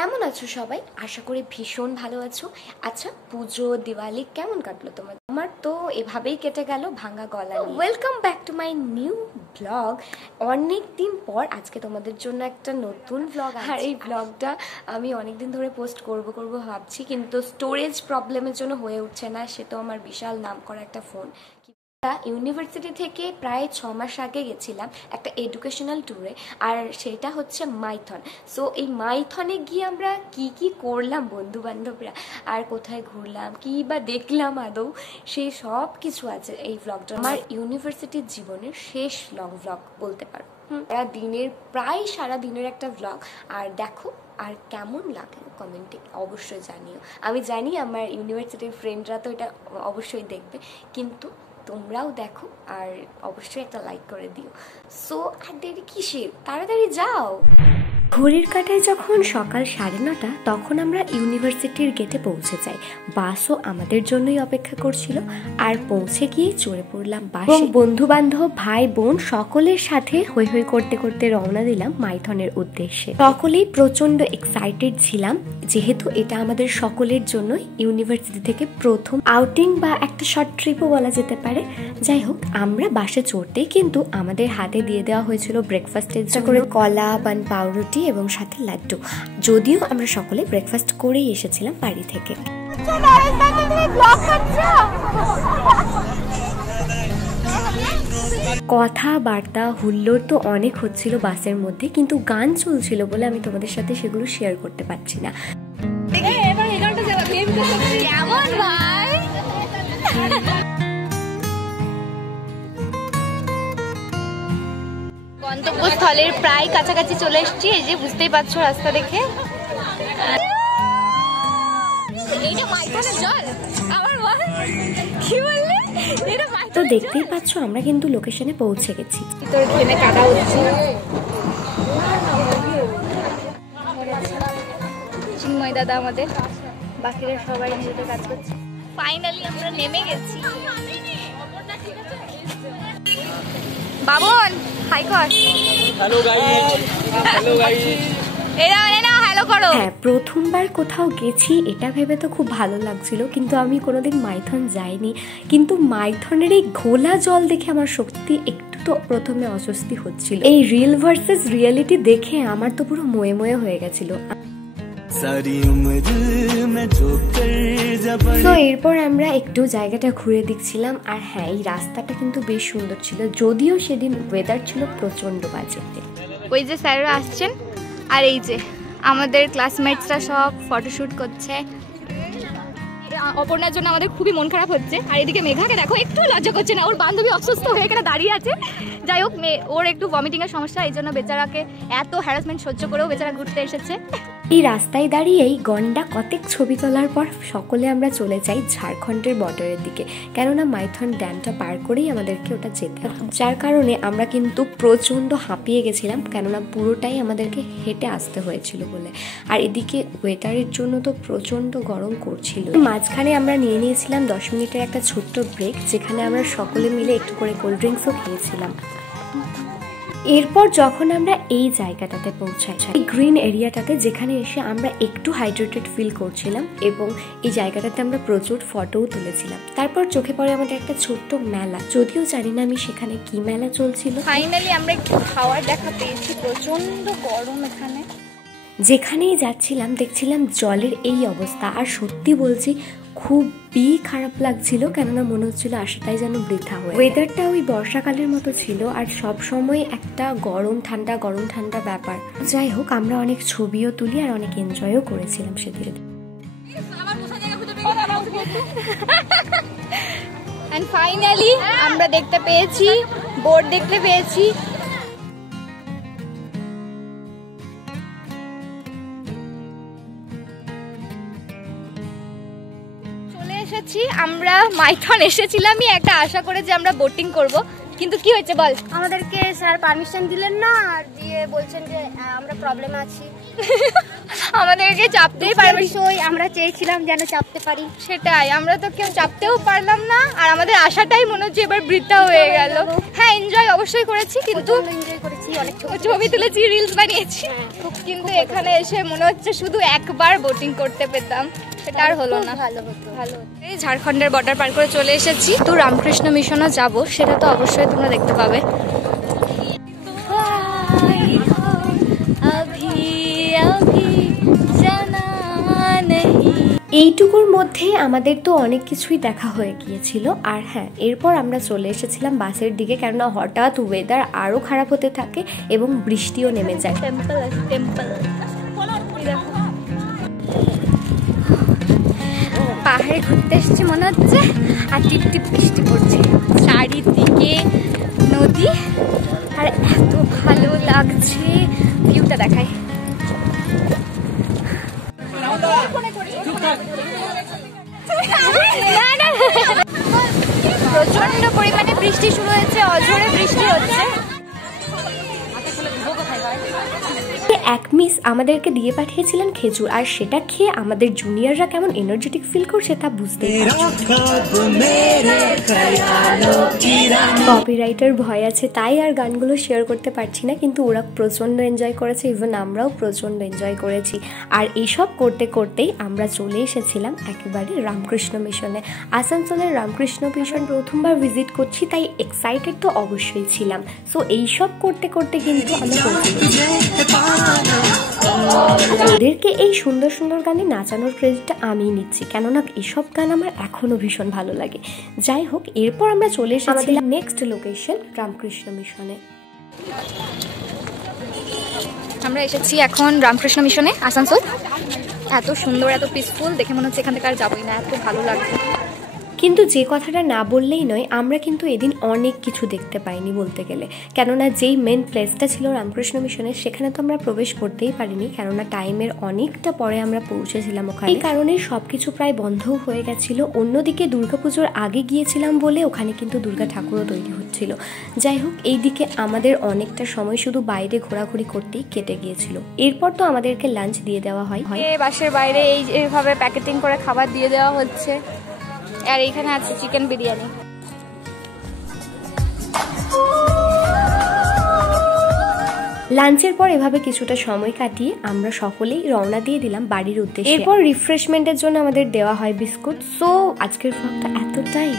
কেমন আছো সবাই? আশা করি ভীষণ ভালো আছো। আচ্ছা, পুজো দিওয়ালি কেমন কাটলো তোমার? আমার তো এভাবেই কেটে গেল ভাঙা গলা নিয়ে। Welcome back to my new blog. অনেক দিন পর আজকে তোমাদের জন্য একটা নতুন ব্লগ, আর এই ব্লগটা আমি অনেকদিন ধরে পোস্ট করব ভাবছি, কিন্তু স্টোরেজ প্রবলেমের জন্য হয়ে উঠছে না। সে তো আমার বিশাল নাম করা একটা ফোন। ইউনিভার্সিটি থেকে প্রায় 6 মাস আগে গেছিলাম একটা এডুকেশনাল ট্যুরে, আর সেটা হচ্ছে মাইথন। সো এই মাইথনে গিয়ে আমরা কি কি করলাম বন্ধু বান্ধবরা, আর কোথায় ঘুরলাম, কি বা দেখলাম আদৌ, সেই সব কিছু আছে এই ব্লগটা। আমার ইউনিভার্সিটির জীবনের শেষ লং ব্লগ বলতে পারো। সারা দিনের একটা ব্লগ। আর দেখো, আর কেমন লাগলো কমেন্টে অবশ্যই জানিও। আমি জানি আমার ইউনিভার্সিটির ফ্রেন্ডরা তো এটা অবশ্যই দেখবে, কিন্তু তোমরাও দেখো আর অবশ্যই একটা লাইক করে দিও। সো আর দেরি কিসের, তাড়াতাড়ি যাও। ঘড়ির কাঁটায় যখন সকাল 9:30, তখন আমরা ইউনিভার্সিটির গেটে পৌঁছে যাই। বাসও আমাদের জন্যই অপেক্ষা করছিল, আর পৌঁছে গিয়ে চড়ে পড়লাম বাসে। বন্ধু বান্ধব, ভাই বোন সকলের সাথে হই হই করতে করতে রওনা দিলাম মাইথনের উদ্দেশ্যে। সকলেই প্রচন্ড এক্সাইটেড ছিলাম, যেহেতু এটা আমাদের সকলের জন্য ইউনিভার্সিটি থেকে প্রথম আউটিং বা একটা শর্ট ট্রিপও বলা যেতে পারে। যাই হোক, আমরা বাসে চড়তেই কিন্তু আমাদের হাতে দিয়ে দেওয়া হয়েছিল ব্রেকফাস্টের করে কলা, বান, পাউরুটি এবং সাথে লাড্ডু। যদিও আমরা সকলে ব্রেকফাস্ট করেই এসেছিলাম বাড়ি থেকে। কথাবার্তা হুল্লোড় তো অনেক হচ্ছিল বাসের মধ্যে, কিন্তু গান চলছিল বলে আমি তোমাদের সাথে সেগুলো শেয়ার করতে পারছি না। গন্তব্যস্থলের প্রায় কাছাকাছি চলে এসেছি। এই যে বুঝতেই পারছো রাস্তা দেখে। তো দেখতেই পাচ্ছ আমরা কিন্তু লোকেশনে পৌঁছে গেছি। চিন্ময় দাদা আমাদের, বাকিরা সবাই নিজেদের কাজ করছে। ফাইনালি আমরা নেমে গেছি। বাবন হাই কর। হ্যালো গাইস, হ্যালো গাইস, এরা হ্যালো করো। হ্যাঁ, প্রথমবার কোথাও গেছি এটা ভেবে তো খুব ভালো লাগছিল, কিন্তু আমি কোনোদিন মাইথন যাইনি। কিন্তু মাইথনের এই ঘোলা জল দেখে আমার সত্যি একটু তো প্রথমে অস্বস্তি হচ্ছিল। এই রিয়েল ভার্সেস রিয়েলিটি দেখে আমার তো পুরো ময়ে ময়ে হয়ে গেছিল। তো এরপর আমরা একটু জায়গাটা ঘুরে দেখছিলাম। আর হ্যাঁ, এই রাস্তাটা কিন্তু বেশ সুন্দর ছিল, যদিও সেদিন ওয়েদার ছিল প্রচন্ড বাজে। ওই যে স্যাররা আসছেন, আর এই যে আমাদের ক্লাসমেটসরা সব ফটোশুট করছে। অপর্ণার জন্য আমাদের খুবই মন খারাপ হচ্ছে। আর এদিকে মেঘাকে দেখো, একটু লজ্জা করছে না, ওর বান্ধবী অসুস্থ হয়ে এখানে দাঁড়িয়ে আছে। যাই হোক, ওর একটু ভমিটিং এর সমস্যা, এই জন্য বেচারাকে এত হ্যারাসমেন্ট সহ্য করেও বেচারা ঘুরতে এসেছে। এই রাস্তায় দাঁড়িয়েই গন্ডা কতেক ছবি তোলার পর সকলে আমরা চলে যাই ঝাড়খণ্ডের বর্ডারের দিকে, কেননা মাইথন ড্যামটা পার করেই আমাদেরকে ওটা যেতে হবে। যার কারণে আমরা কিন্তু প্রচণ্ড হাঁপিয়ে গেছিলাম, কেননা পুরোটাই আমাদেরকে হেঁটে আসতে হয়েছিল বলে। আর এদিকে ওয়েদারের জন্য তো প্রচণ্ড গরম করছিল। মাঝখানে আমরা নিয়ে নিয়েছিলাম 10 মিনিটের একটা ছোট্ট ব্রেক, যেখানে আমরা সকলে মিলে একটু করে কোল্ড ড্রিঙ্কসও খেয়েছিলাম। এরপর যখন আমরা এই জায়গাটাতে পৌঁছাই, এই গ্রিন এরিয়াটাতে, যেখানে এসে আমরা একটু হাইড্রেটেড ফিল করছিলাম, এবং এই জায়গাটাতে আমরা প্রচুর ফটোও তুলেছিলাম। তারপর চোখে পড়ে আমাদের একটা ছোট্ট মেলা, যদিও জানি না আমি সেখানে কি মেলা চলছিল। ফাইনালি আমরা একটু খাওয়ার দেখা পেয়েছি, প্রচন্ড গরম এখানে। যেখানেই যাচ্ছিলাম দেখছিলাম জলের এই অবস্থা, আর সত্যি বলছি খুবই খারাপ লাগছিল, কেননা মনে হচ্ছিল আসাটাই যেন বৃথা হয়। ওয়েদারটা ওই বর্ষাকালের মতো ছিল, আর সব সময় একটা গরম ঠান্ডা ব্যাপার। যাই হোক, আমরা অনেক ছবিও তুলি আর অনেক এনজয়ও করেছিলাম সেদিন। এন্ড ফাইনালি আমরা দেখতে পেয়েছি, বোর্ড দেখতে পেয়েছি। আমরা মাইথন এসেছিলামই একটা আশা করে যে আমরা বোটিং করব, কিন্তু কি হয়েছে বল? আমাদেরকে স্যার পারমিশন দিলেন না, আর দিয়ে বলছেন যে আমরা প্রবলেমে আছি। আমাদেরকে চাপতেই পারবে, আমরা চেয়েছিলাম যেন চাপতে পারি, সেটাই আমরা তো কেউ চাপতেও পারলাম না, আর আমাদের আশাটাই মনে হচ্ছে এবার বৃথা হয়ে গেল। হ্যাঁ, এনজয় অবশ্যই করেছি, কিন্তু এনজয় করেছি, অনেক ছবি তুলেছি, রিলস বানিয়েছি। খুব কিন্তু এখানে এসে মনে হচ্ছে শুধু একবার বোটিং করতে পেতাম, সেটা আর হলো না। ভালো হতো। এই ঝাড়খণ্ডের বর্ডার পার করে চলে এসেছি, তো রামকৃষ্ণ মিশনও যাব, সেটা তো অবশ্যই তোমরা দেখতে পাবে। এইটুকুর মধ্যে আমাদের তো অনেক কিছুই দেখা হয়ে গিয়েছিল। আর হ্যাঁ, এরপর আমরা চলে এসেছিলাম বাসের দিকে, কেননা হঠাৎ ওয়েদার আরও খারাপ হতে থাকে এবং বৃষ্টিও নেমে যায়। টেম্পল আছে, টেম্পল। পাহাড়ে ঘুরতে এসেছি মনে হচ্ছে, আর টিপ টিপ বৃষ্টি পড়ছে, চারিদিকে নদী, আর এত ভালো লাগছে। ভিউটা দেখাই। প্রচন্ড পরিমাণে বৃষ্টি শুরু হয়েছে, অঝোরে বৃষ্টি হচ্ছে। এক মিস আমাদেরকে দিয়ে পাঠিয়েছিলেন খেজুর, আর সেটা খেয়ে আমাদের জুনিয়ররা কেমন এনার্জেটিক ফিল করছে তা বুঝতে কপিরাইটের ভয় আছে, তাই আর গানগুলো শেয়ার করতে পারছি না, কিন্তু ওরা প্রচন্ড এনজয় করেছে, ইভেন আমরাও প্রচন্ড এনজয় করেছি। আর এইসব করতে করতেই আমরা চলে এসেছিলাম একেবারে রামকৃষ্ণ মিশনে। আসানসোলের রামকৃষ্ণ মিশন প্রথমবার ভিজিট করছি, তাই এক্সাইটেড তো অবশ্যই ছিলাম। সো এইসব করতে করতে কিন্তু আমরা ওদেরকে এই সুন্দর সুন্দর গানে নাচানোর ক্রেডিটটা আমিই নিচ্ছি, কেননা এসব গান আমার এখনো ভীষণ ভালো লাগে। যাই হোক, এরপর আমরা চলে এসেছিলাম নেক্সট লোকেশন রামকৃষ্ণ মিশনে। আমরা এসেছি এখন রামকৃষ্ণ মিশনে, আসানসোল। এত সুন্দর, এত পিসফুল, দেখে মনে হচ্ছে এখান থেকে আর যাবোই না, এত ভালো লাগছে। কিন্তু যে কথাটা না বললেই নয়, আমরা কিন্তু এদিন অনেক কিছু দেখতে পাইনি বলতে গেলে, কেননা যেই মেন প্লেসটা ছিল রামকৃষ্ণ মিশনের, সেখানে তো আমরা প্রবেশ করতেই পারিনি, কেননা টাইমের অনেকটা পরে আমরা পৌঁছেছিলাম ওখানে। এই কারণে সবকিছু প্রায় বন্ধও হয়ে গেছিল। অন্যদিকে দুর্গাপুজোর আগে গিয়েছিলাম বলে ওখানে কিন্তু দুর্গা ঠাকুরও তৈরি হচ্ছিল। যাই হোক, এইদিকে আমাদের অনেকটা সময় শুধু বাইরে ঘোরাঘুরি করতেই কেটে গিয়েছিল। এরপর তো আমাদেরকে লাঞ্চ দিয়ে দেওয়া হয়। বাসের বাইরে এইভাবে প্যাকেটিং করে খাবার দিয়ে দেওয়া হচ্ছে, আর এইখানে আছে চিকেন বিরিয়ানি। লাঞ্চের পর এভাবে কিছুটা সময় কাটিয়ে আমরা সকলেই রওনা দিয়ে দিলাম বাড়ির উদ্দেশ্যে। এরপর রিফ্রেশমেন্টের জন্য আমাদের দেওয়া হয় বিস্কুট। সো আজকের ব্লগটা এতটাই।